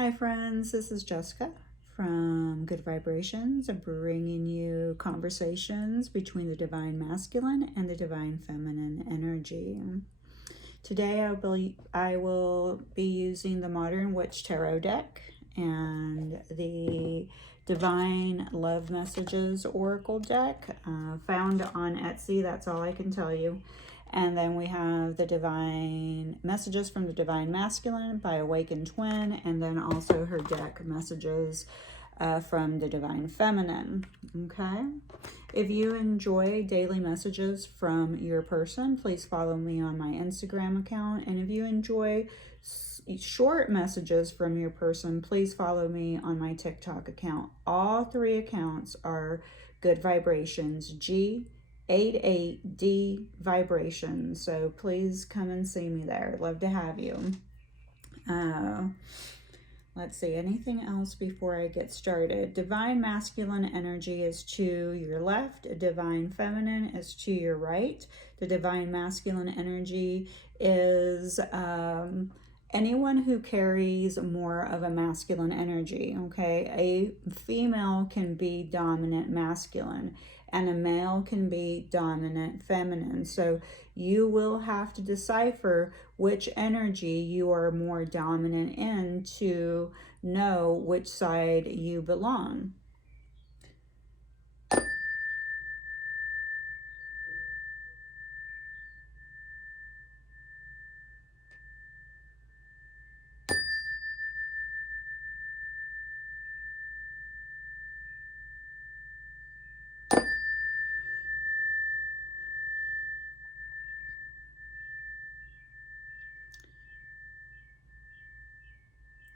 Hi friends, this is Jessica from Good Vibrations, bringing you conversations between the Divine Masculine and the Divine Feminine energy. Today I will be using the Modern Witch Tarot deck and the Divine Love Messages Oracle deck, found on Etsy. That's all I can tell you. And then we have the Divine Messages from the Divine Masculine by Awakened Twin, and then also her deck Messages from the Divine Feminine. Okay. If you enjoy daily messages from your person, please follow me on my Instagram account. And if you enjoy short messages from your person, please follow me on my TikTok account. All three accounts are Good Vibrations, G88D Vibrations. So please come and see me there. I'd love to have you. Let's see, anything else before I get started? Divine Masculine energy is to your left. Divine Feminine is to your right. The Divine Masculine energy is anyone who carries more of a masculine energy, okay? A female can be dominant masculine, and a male can be dominant feminine. So you will have to decipher which energy you are more dominant in to know which side you belong.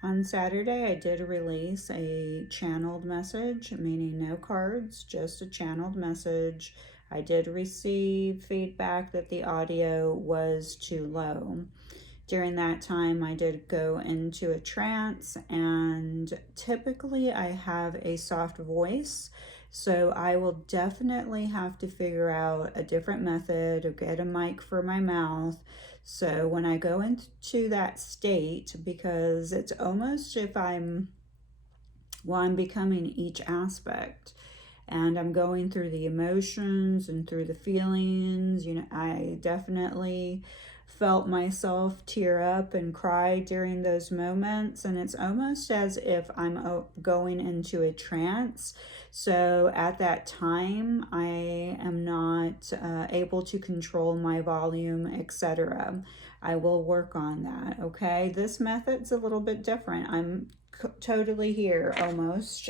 On Saturday, I did release a channeled message, meaning no cards, just a channeled message. I did receive feedback that the audio was too low. During that time, I did go into a trance, and typically I have a soft voice, so I will definitely have to figure out a different method or get a mic for my mouth. So when I go into that state, because it's almost if I'm becoming each aspect, and I'm going through the emotions and through the feelings. I definitely felt myself tear up and cry during those moments, and it's almost as if I'm going into a trance. So at that time, I am not able to control my volume, etc. I will work on that, okay? This method's a little bit different. I'm totally here, almost.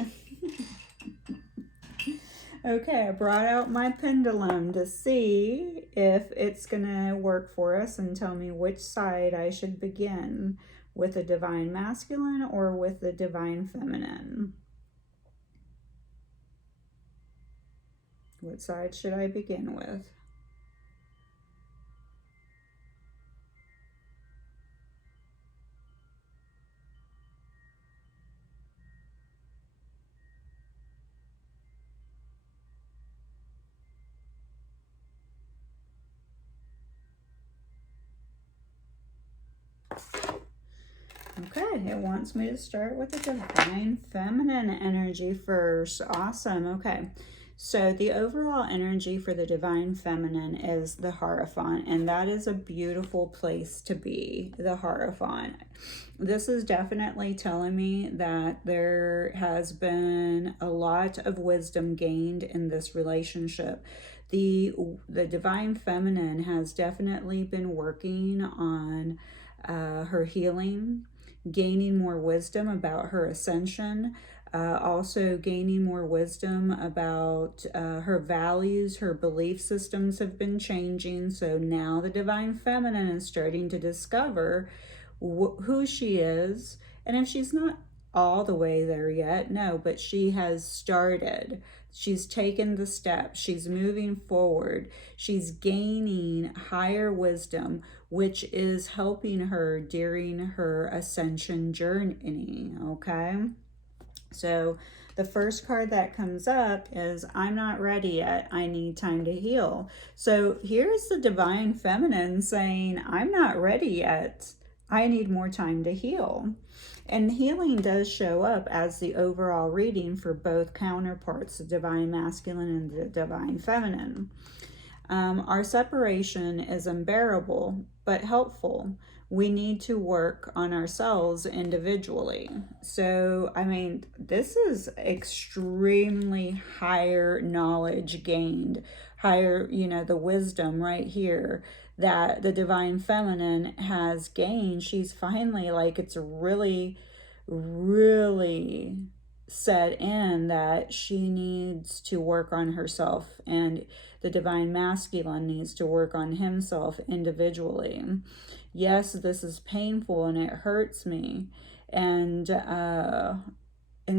Okay, I brought out my pendulum to see if it's going to work for us and tell me which side I should begin, with the Divine Masculine or with the Divine Feminine. What side should I begin with? Okay, it wants me to start with the Divine Feminine energy first. Awesome. Okay, so the overall energy for the Divine Feminine is the Hierophant, and that is a beautiful place to be, the Hierophant. This is definitely telling me that there has been a lot of wisdom gained in this relationship. The Divine Feminine has definitely been working on her healing, gaining more wisdom about her ascension, also gaining more wisdom about her values. Her belief systems have been changing, so now the Divine Feminine is starting to discover who she is. And if she's not all the way there yet, no, but she has started. She's taken the steps. She's moving forward. She's gaining higher wisdom, which is helping her during her ascension journey, okay? So the first card that comes up is, I'm not ready yet. I need time to heal. So here's the Divine Feminine saying, I'm not ready yet. I need more time to heal. And healing does show up as the overall reading for both counterparts, the divine masculine and the divine feminine. Our separation is unbearable but helpful. We need to work on ourselves individually. So, I mean, this is extremely higher knowledge gained, higher, the wisdom right here that the divine feminine has gained. She's finally like, it's really, really set in that she needs to work on herself, and the divine masculine needs to work on himself individually. Yes, this is painful and it hurts me, and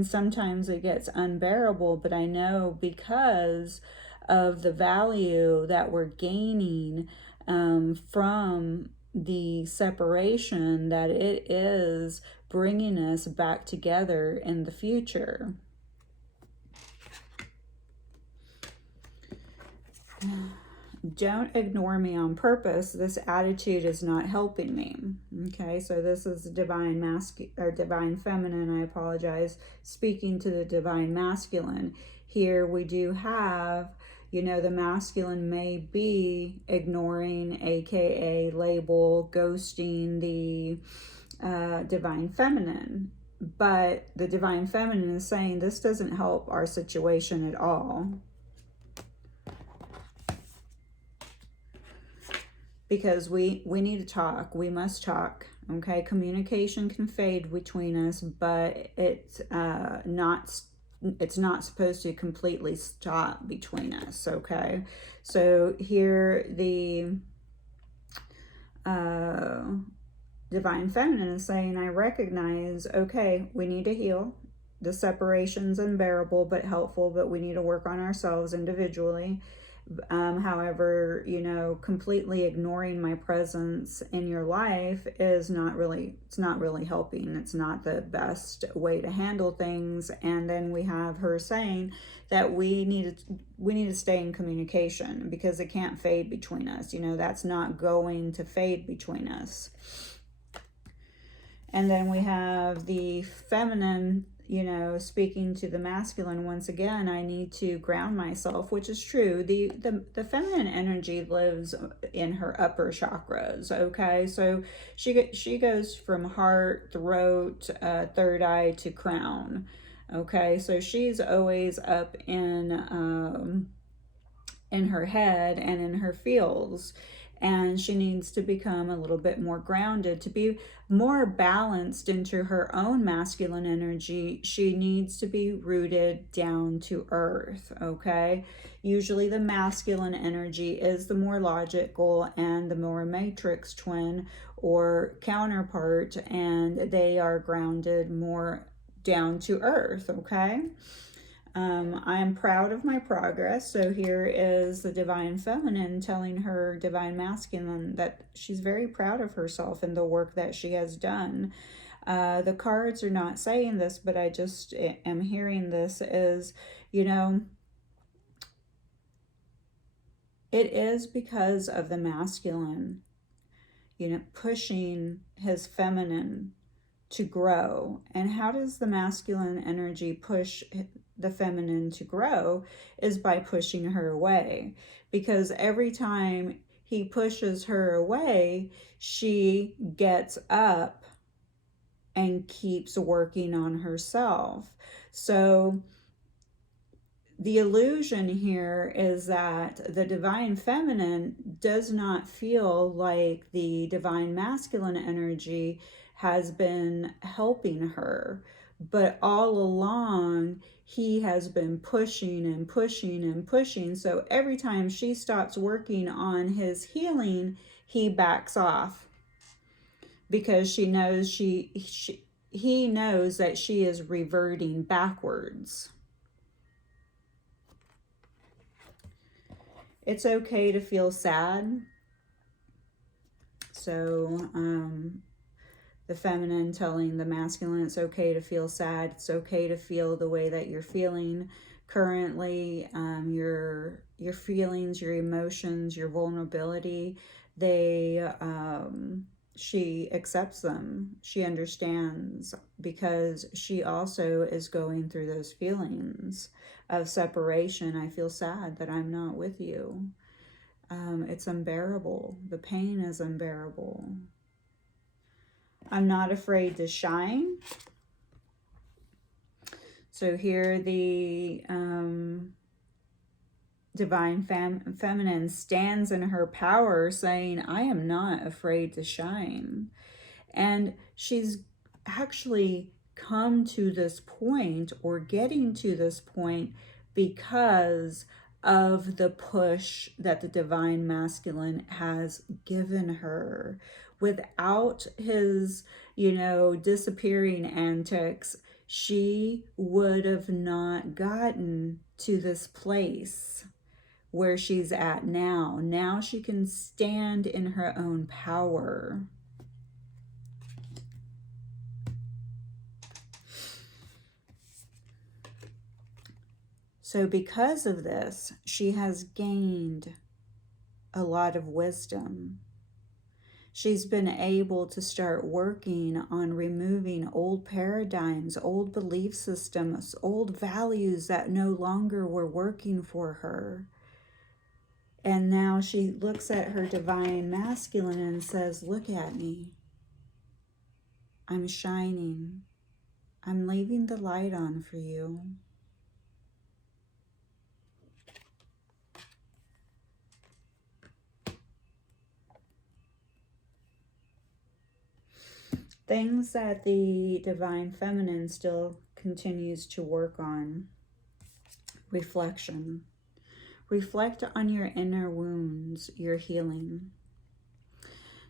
sometimes it gets unbearable, but I know because of the value that we're gaining from the separation, that it is bringing us back together in the future. Don't ignore me on purpose. This attitude is not helping me. Okay, so this is divine or divine feminine, I apologize, speaking to the divine masculine. Here we do have, the masculine may be ignoring, aka label, ghosting the divine feminine. But the divine feminine is saying this doesn't help our situation at all. Because we need to talk. We must talk. Okay, communication can fade between us, but it's not supposed to completely stop between us. Okay, so here the divine feminine is saying, I recognize, okay, we need to heal. The separation's unbearable but helpful, but we need to work on ourselves individually. However, completely ignoring my presence in your life is not really helping. It's not the best way to handle things. And then we have her saying that we need to stay in communication, because it can't fade between us. That's not going to fade between us. And then we have the feminine, speaking to the masculine once again. I need to ground myself, which is true. The feminine energy lives in her upper chakras. Okay, so she goes from heart, throat, third eye to crown. Okay, so she's always up in her head and in her fields. And she needs to become a little bit more grounded, to be more balanced into her own masculine energy. She needs to be rooted down to earth, okay? Usually the masculine energy is the more logical and the more matrix twin or counterpart, and they are grounded more down to earth, okay? I am proud of my progress. So here is the divine feminine telling her divine masculine that she's very proud of herself and the work that she has done. The cards are not saying this, but I just am hearing this is, it is because of the masculine, pushing his feminine to grow. And how does the masculine energy push the feminine to grow? Is by pushing her away. Because every time he pushes her away, she gets up and keeps working on herself. So the illusion here is that the divine feminine does not feel like the divine masculine energy has been helping her. But all along, he has been pushing and pushing and pushing. So every time she stops working on his healing, he backs off, because he knows that she is reverting backwards. It's okay to feel sad. So the feminine telling the masculine it's okay to feel sad. It's okay to feel the way that you're feeling currently. Your feelings, your emotions, your vulnerability, they she accepts them. She understands, because she also is going through those feelings of separation. I feel sad that I'm not with you. It's unbearable. The pain is unbearable. I'm not afraid to shine. So here the divine feminine stands in her power, saying, I am not afraid to shine. And she's actually come to this point, or getting to this point, because of the push that the divine masculine has given her. Without his, disappearing antics, she would have not gotten to this place where she's at now. Now she can stand in her own power. So because of this, she has gained a lot of wisdom. She's been able to start working on removing old paradigms, old belief systems, old values that no longer were working for her. And now she looks at her divine masculine and says, look at me. I'm shining. I'm leaving the light on for you. Things that the divine feminine still continues to work on. Reflection. Reflect on your inner wounds, your healing.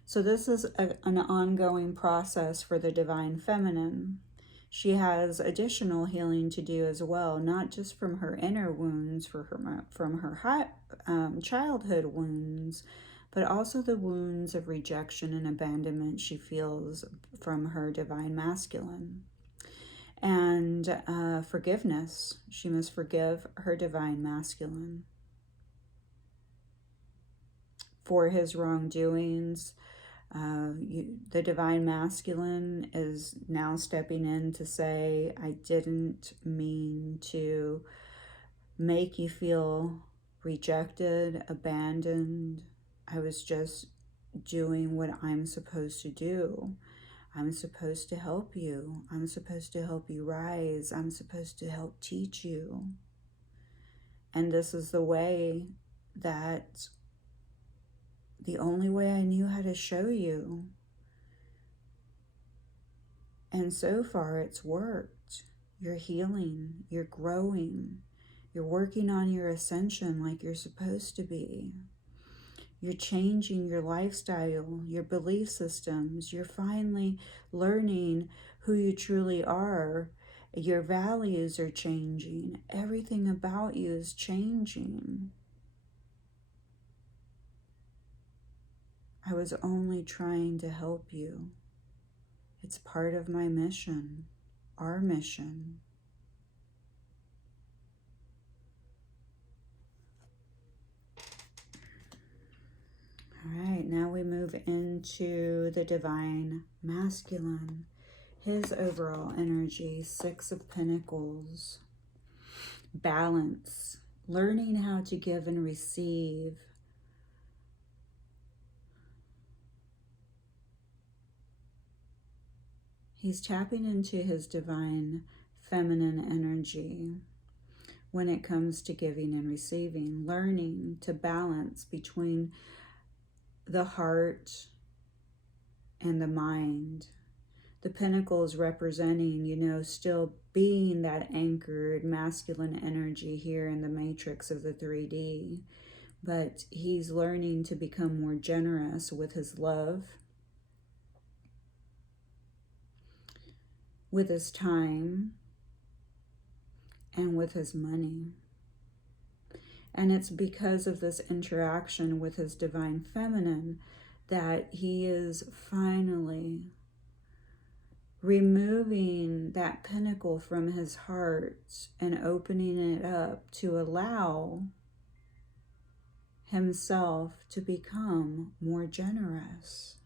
So this is an ongoing process for the divine feminine. She has additional healing to do as well, not just from her inner wounds, from her childhood wounds, but also the wounds of rejection and abandonment she feels from her divine masculine. And forgiveness. She must forgive her divine masculine for his wrongdoings. The divine masculine is now stepping in to say, I didn't mean to make you feel rejected, abandoned. I was just doing what I'm supposed to do. I'm supposed to help you. I'm supposed to help you rise. I'm supposed to help teach you. And this is the way that, the only way I knew how to show you. And so far it's worked. You're healing. You're growing. You're working on your ascension like you're supposed to be. You're changing your lifestyle, your belief systems. You're finally learning who you truly are. Your values are changing. Everything about you is changing. I was only trying to help you. It's part of my mission, our mission. All right, now we move into the divine masculine. His overall energy, 6 of Pentacles. Balance, learning how to give and receive. He's tapping into his divine feminine energy when it comes to giving and receiving, learning to balance between the heart and the mind. The pentacles representing, still being that anchored masculine energy here in the matrix of the 3D. But he's learning to become more generous with his love, with his time, and with his money. And it's because of this interaction with his divine feminine that he is finally removing that pinnacle from his heart and opening it up to allow himself to become more generous.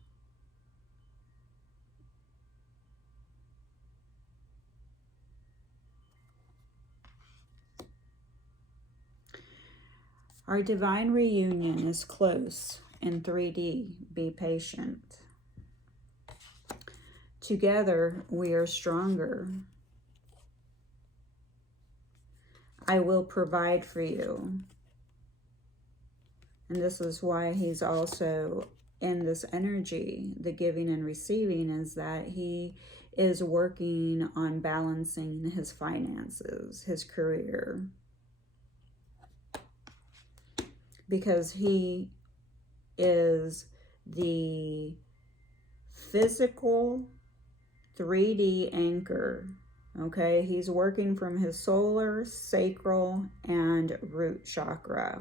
Our divine reunion is close in 3D. Be patient. Together, we are stronger. I will provide for you. And this is why he's also in this energy, the giving and receiving, is that he is working on balancing his finances, his career. Because he is the physical 3D anchor. Okay, he's working from his solar, sacral, and root chakra.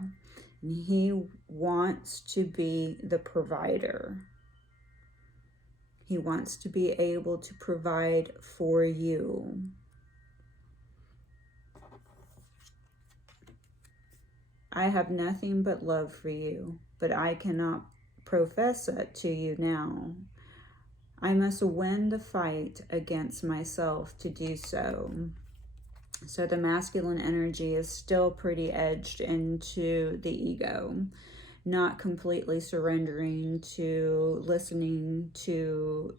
And he wants to be the provider. He wants to be able to provide for you. I have nothing but love for you, but I cannot profess it to you now. I must win the fight against myself to do so. So the masculine energy is still pretty edged into the ego, not completely surrendering to listening to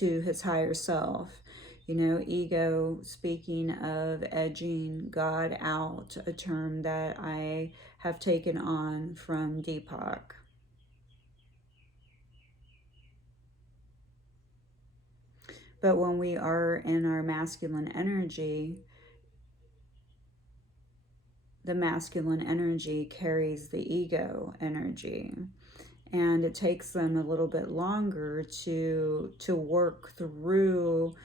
his higher self. You know, ego, speaking of edging God out, a term that I have taken on from Deepak. But when we are in our masculine energy, the masculine energy carries the ego energy. And it takes them a little bit longer to work through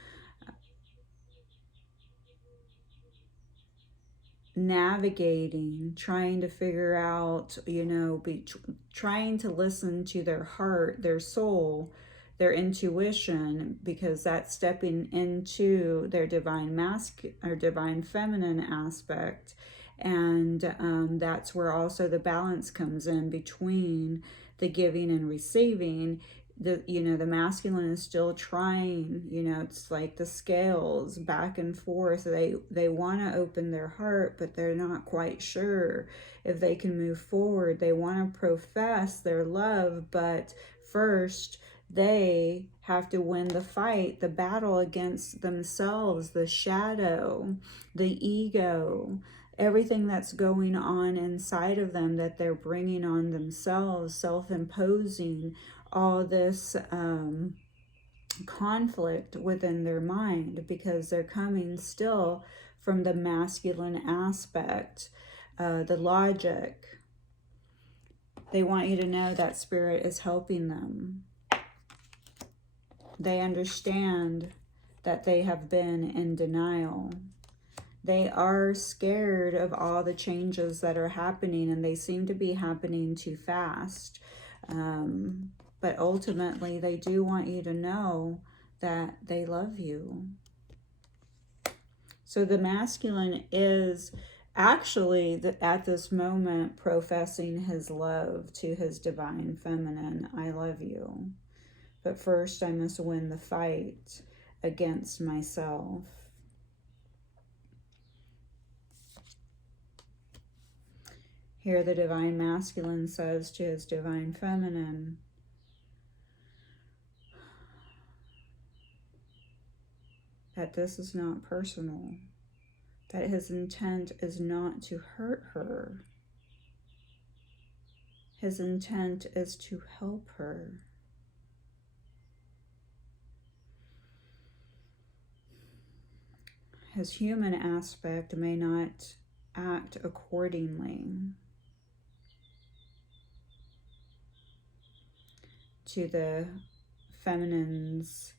navigating, trying to figure out, you know, trying to listen to their heart, their soul, their intuition, because that's stepping into their divine or divine feminine aspect. And that's where also the balance comes in between the giving and receiving. The masculine is still trying, it's like the scales back and forth. They want to open their heart, but they're not quite sure if they can move forward. They want to profess their love, but first they have to win the fight, the battle against themselves, the shadow, the ego, everything that's going on inside of them that they're bringing on themselves, self-imposing all this conflict within their mind, because they're coming still from the masculine aspect, the logic. They want you to know that spirit is helping them. They understand that they have been in denial. They are scared of all the changes that are happening, and they seem to be happening too fast. But ultimately, they do want you to know that they love you. So the masculine is actually, at this moment, professing his love to his divine feminine. I love you. But first, I must win the fight against myself. Here the divine masculine says to his divine feminine, that this is not personal, that his intent is not to hurt her. His intent is to help her. His human aspect may not act accordingly to the feminine's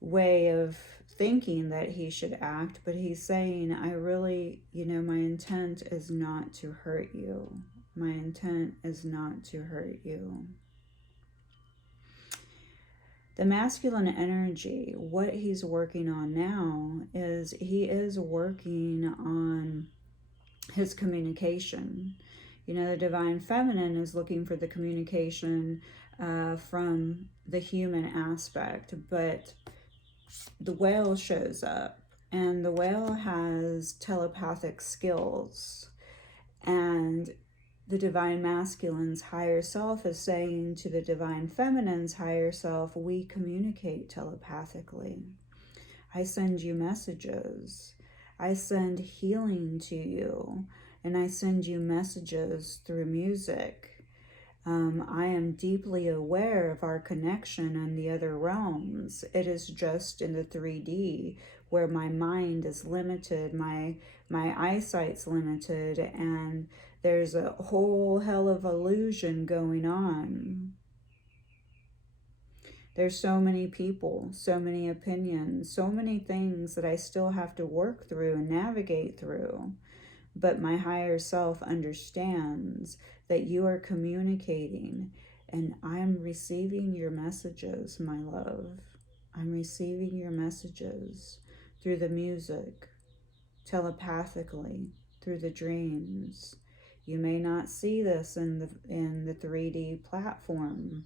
way of thinking that he should act, but he's saying, I really, my intent is not to hurt you. My intent is not to hurt you. The masculine energy, what he's working on now is he is working on his communication. The divine feminine is looking for the communication from the human aspect, but the whale shows up, and the whale has telepathic skills, and the divine masculine's higher self is saying to the divine feminine's higher self, we communicate telepathically. I send you messages. I send healing to you, and I send you messages through music. I am deeply aware of our connection in the other realms. It is just in the 3D where my mind is limited, my eyesight's limited, and there's a whole hell of illusion going on. There's so many people, so many opinions, so many things that I still have to work through and navigate through. But my higher self understands that you are communicating, and I'm receiving your messages, my love. I'm receiving your messages through the music, telepathically, through the dreams. You may not see this in the 3D platform,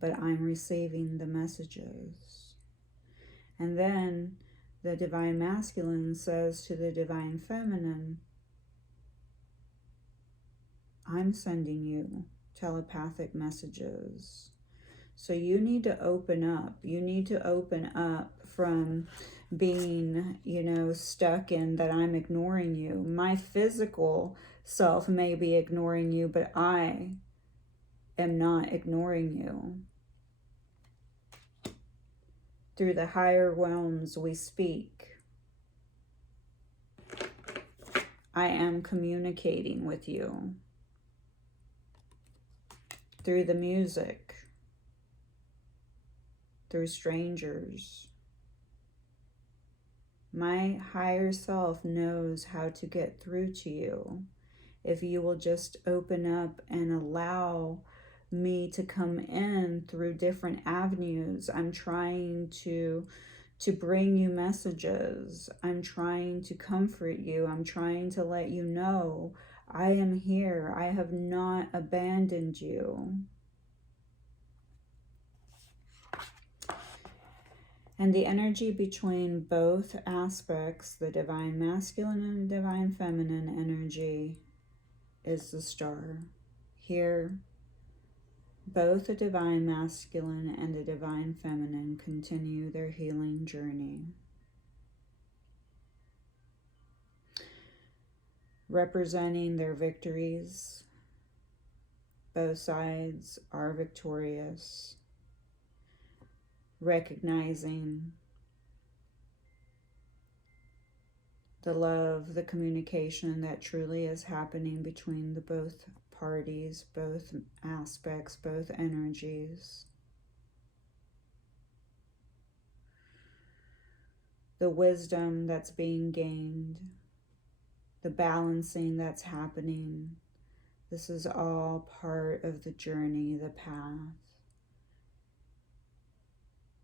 but I'm receiving the messages. And then the divine masculine says to the divine feminine, I'm sending you telepathic messages. So you need to open up. You need to open up from being, stuck in that I'm ignoring you. My physical self may be ignoring you, but I am not ignoring you. Through the higher realms we speak. I am communicating with you. Through the music. Through strangers. My higher self knows how to get through to you. If you will just open up and allow me to come in through different avenues. I'm trying to bring you messages. I'm trying to comfort you. I'm trying to let you know I am here. I have not abandoned you. And the energy between both aspects, the divine masculine and divine feminine energy, is the star. Here, both the divine masculine and the divine feminine continue their healing journey. Representing their victories. Both sides are victorious. Recognizing the love, the communication that truly is happening between the both parties, both aspects, both energies. The wisdom that's being gained, the balancing that's happening. This is all part of the journey, the path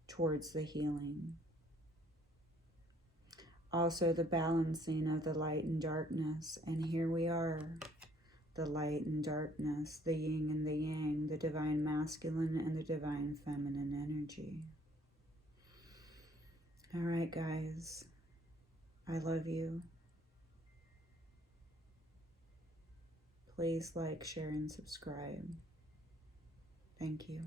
towards the healing. Also the balancing of the light and darkness. And here we are, the light and darkness, the yin and the yang, the divine masculine and the divine feminine energy. All right, guys, I love you. Please like, share, and subscribe. Thank you.